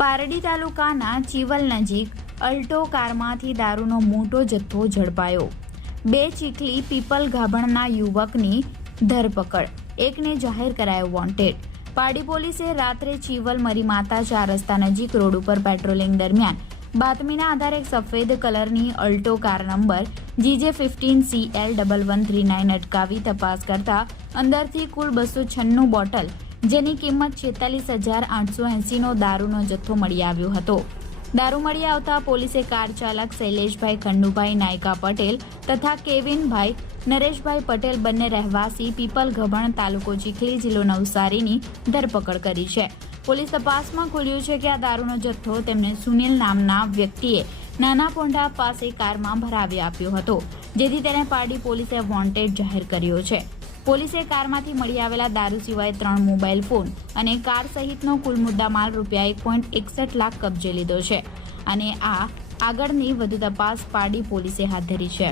પારડી તાલુકાના ચીવલ નજીક અલ્ટો કારમાંથી દારૂનો મોટો જથ્થો ઝડપાયો. બે ચીખલી પીપલ ગાભણના યુવકની ધરપકડ, એકને જાહેર કરાયો વોન્ટેડ. પારડી પોલીસે રાત્રે ચીવલ મરીમાતા ચાર રસ્તા નજીક રોડ ઉપર પેટ્રોલિંગ દરમિયાન બાતમીના આધારે સફેદ કલરની Alto car number GJ fifteen C L double one three nine અટકાવી તપાસ કરતા અંદરથી કુલ બસો છન્નું બોટલ જેની કિંમત છેતાલીસ હજાર આઠસો એંસીનો દારૂનો જથ્થો મળી આવ્યો હતો. દારૂ મળી આવતા પોલીસે કાર ચાલક શૈલેષભાઈ ખંડુભાઈ, નાયકા પટેલ તથા કેવિનભાઈ, નરેશભાઈ પટેલ બંને રહેવાસી પીપલ ગભણ તાલુકો ચીખલી જિલ્લો નવસારીની ધરપકડ કરી છે. પોલીસ તપાસમાં ખુલ્યું છે કે આ દારૂનો જથ્થો તેમને સુનિલ નામના વ્યક્તિએ નાના પોંઢા પાસે કારમાં ભરાવી આપ્યો હતો, જેથી તેને પારડી પોલીસે વોન્ટેડ જાહેર કર્યો છે. પોલીસે કારમાંથી મળી આવેલા દારૂ સિવાય ત્રણ મોબાઈલ ફોન અને કાર સહિતનો કુલ મુદ્દામાલ રૂપિયા એક પોઈન્ટ એકસઠ લાખ કબજે લીધો છે. અને આ આગળની વધુ તપાસ પાડી પોલીસે હાથ ધરી છે.